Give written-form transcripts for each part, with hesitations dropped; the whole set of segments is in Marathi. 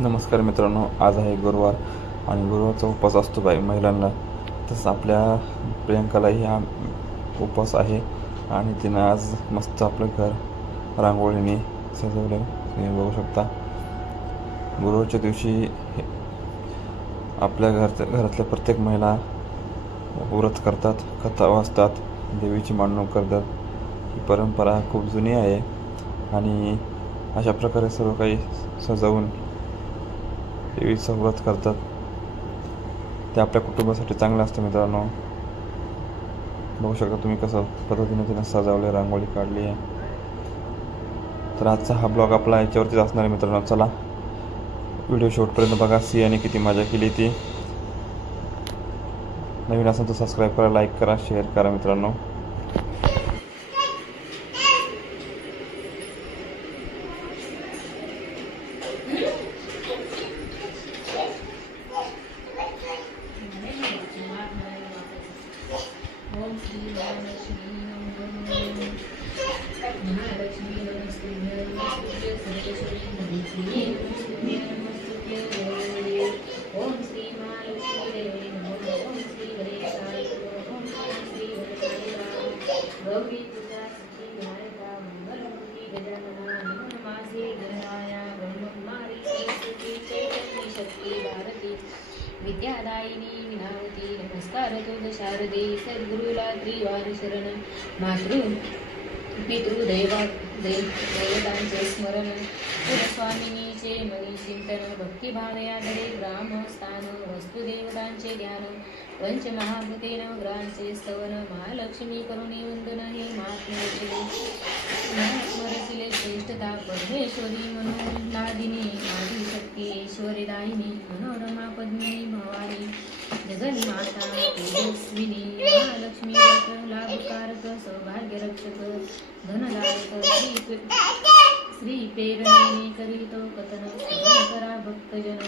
नमस्कार मित्रांनो, आज आहे गुरुवार आणि गुरुवारचा उपवास असतो महिलांना. तसं आपल्या प्रियंकालाही हा उपवास आहे आणि तिनं आज मस्त आपलं घर रांगोळीने सजवलं. तुम्ही बघू शकता. गुरुवारच्या दिवशी आपल्या घरातल्या प्रत्येक महिला व्रत करतात, कथा वाचतात, देवीची मांडणूक करतात. ही परंपरा खूप जुनी आहे आणि अशा प्रकारे सर्व काही सजवून देवीचं व्रत करतात. ते आपल्या कुटुंबासाठी चांगलं असतं. मित्रांनो, बघू शकता तुम्ही कसं पद्धतीने तिने सजावले, रांगोळी काढली आहे. तर आजचा हा ब्लॉग आपला याच्यावरतीच असणार आहे. मित्रांनो, चला व्हिडिओ शेवटपर्यंत बघा. सियाने किती मजा केली ती. नवीन असेल तर सबस्क्राईब करा, लाईक करा, शेअर करा. मित्रांनो, ओम श्री महालक्ष्मी महालक्ष्मी नमस्तुभ्ये नमस्तुभ्ये सर्वेश्वरी नमस्तुभ्ये नमस्तुभ्ये नमस्तुभ्ये ओम श्री महालक्ष्मी देवी नमः. ओम श्री गणेशाय नमः. ओम श्री गणेशाय गौरी पूजा सिद्धि विनायका मंगलमूर्ति गजानना नमः गणराया ब्रह्मकुमारी सरस्वती चैतन्य शक्ति भारती विद्यादायिनी विनावती नमस्कार तुझ शारदे. सद्गुरुला त्रिवार शरण. मातृ पितृदैवतांचे स्मरण. कुलस्वामिनीचे मनी चिंतन. भक्तिभावे आदरे ग्रामस्थान. वस्तुदेवतांचे ध्यान. पंचमहाभूते नवग्रहांचे स्तवन. महालक्ष्मी करुणे वंदन हे महात्मरसिले श्रेष्ठता. परमेश्वरी मनोनादिनी आदिशक्ती ऐश्वर्यदायिनी मनोरमा पद्मिनी भवानी जगन्माता तेजस्विनी महालक्ष्मी लाभकारक सौभाग्यरक्षक धनदायक श्री प्रेरणेने करीतो कथन करा भक्तजन.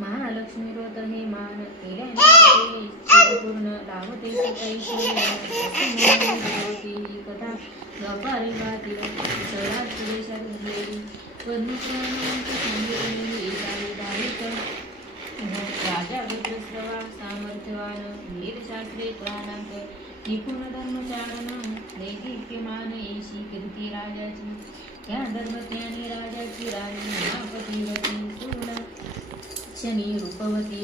महालक्ष्मी व्रत हे मान केल्याने पूर्ण लाभते ही कथा गपारी बातील सळात सुरेशात घडलेली राजा भद्रश्रवा सामर्थ्यवान वीरशास्त्रे पुराणांत निपुण धर्मचारण दैदिप्यमान येशी कीर्ती राजाची. त्या धर्मत्याने राजाची राणी महापतिवती पूर्ण शनी रूपवती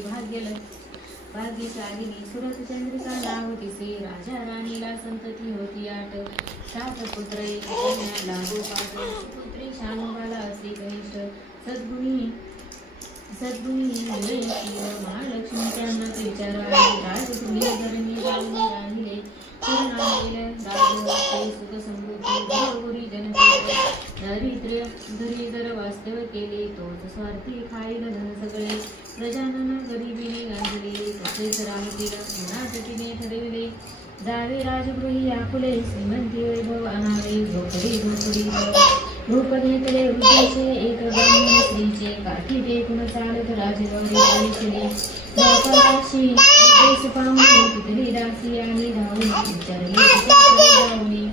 भाग्यशालिनी सुरत चंद्रिका नाव तिचे. राजा राणीला संतती होती 8. 7 पुत्र एक कन्या लागोपाठ. पुत्री शानुबाला असे कनिष्ठ. सद्गुणी महालक्ष्मी त्यांना विचारले. राजगृही धरणी जाऊन राहिले सुख समृद्धी घरोघरी जनता. दरिद्र वास्तव केले तोच स्वार्थी खाईल धन सगळे. प्रजानन गरिबीने गांजले तसेच राहतील मनात तिने ठरविले. जावे राजगृही आकुले श्रीमंती वैभव आणावे. झोपडी रूप घेतले वृद्धेचे एक ब्राह्मण स्त्रीचे. काठी टेकून चालत राजवाडे परिचले. बापाशी देश पाहून तिथली दासी आणि धावून विचारले जाऊनी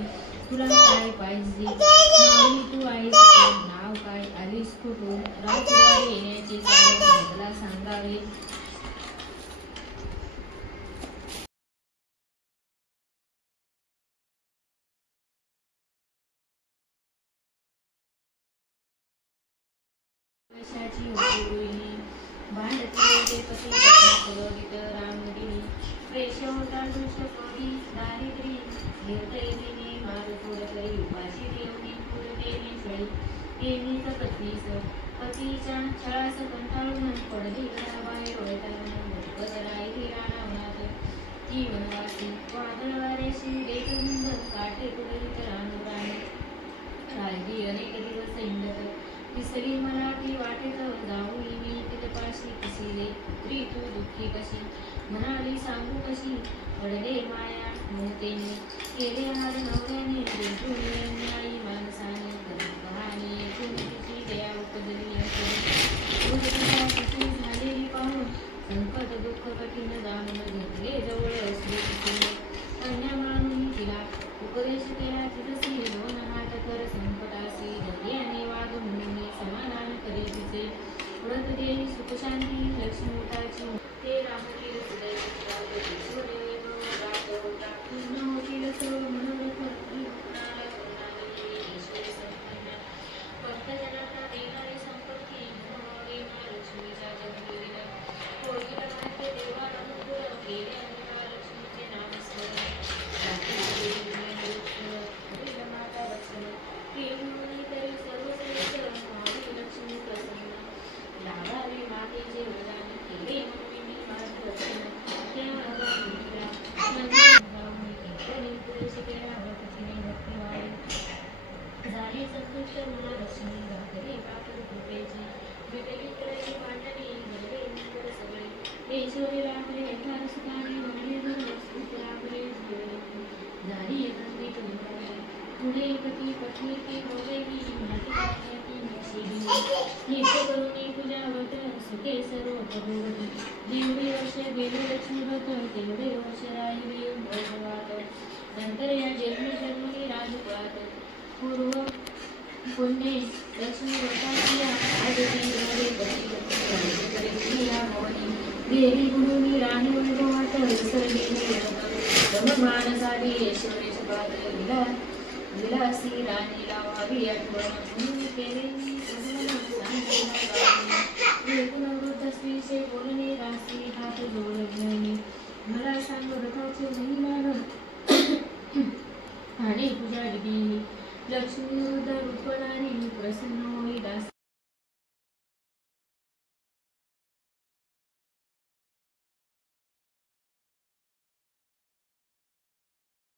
तुला काय पाहिजे. माऊली तू आहेस नाव काय आलीस कुठून. राजवाडे येण्याचे कारण मला सांगावे. कशाची होती रोहिणी भांडते पती पुरोहित रामदिनी. प्रेष होता दुष्ट कोणी दारिद्री निर्दयीने मारतोड करी. उपाशी देवनी पूर्वेने छळी केली तर पत्नीस. पतीच्या छळास कंटाळून पडली घराबाहेर वैतागून. भटकत राहिली रानावनात ती वनवासी. वादळ वाऱ्याशी वेगवंद काटे कुडलीत रानोराणी. राहिली अनेक दिवस हिंडत. तिसरी मराठी वाटेत जाऊन मी तिथपाशी पिसिले. पुत्री तू दुःखी कशी म्हणाली सांगू कशी. पडले माया मोहतेने केले हार नवऱ्याने. आई माणसाने कहाणी ऐकून तिची दया उपजली झालेली पाहून. संकट दुःख कठीण जाणून घेतले जवळ असले कन्या मानून तिला उपदेश केला तिथसी. 2 हात कर संकटासी धैर्याने वाद म्हणून समाधान करे तिचे. उत्तम लक्ष्मी घातली कापड कृपेची भेटली त्रयी मांडणी घडले मंगल सगळे ईश्वरी राखले फार सुखाने वगळे सुख राखले झाली एखादी तुमची पुढे पती पत्नी की होवेगी माती टाकण्याची नक्षी नित्य करुणी पूजा व्रत सुखे सर्व भगवती जेवढे वर्ष गेले लक्ष्मी व्रत तेवढे वर्ष राहिले भगवात नंतर या जन्मी जन्मी राजकुळात पूर्व पुण्ये लक्ष्मी व्रताची आदिती देवी गुरुनी राणी वैभवात विसरलेली मानसाली ऐश्वर्य पात विलासी राणीला व्हावी आठवण म्हणून केलेली वृद्ध स्त्रीचे बोलणे रासी हात जोडणे मला सांग रथाचे महिला आणि पूजा दिली लक्ष्मी रूप नारी प्रसन्न होई दास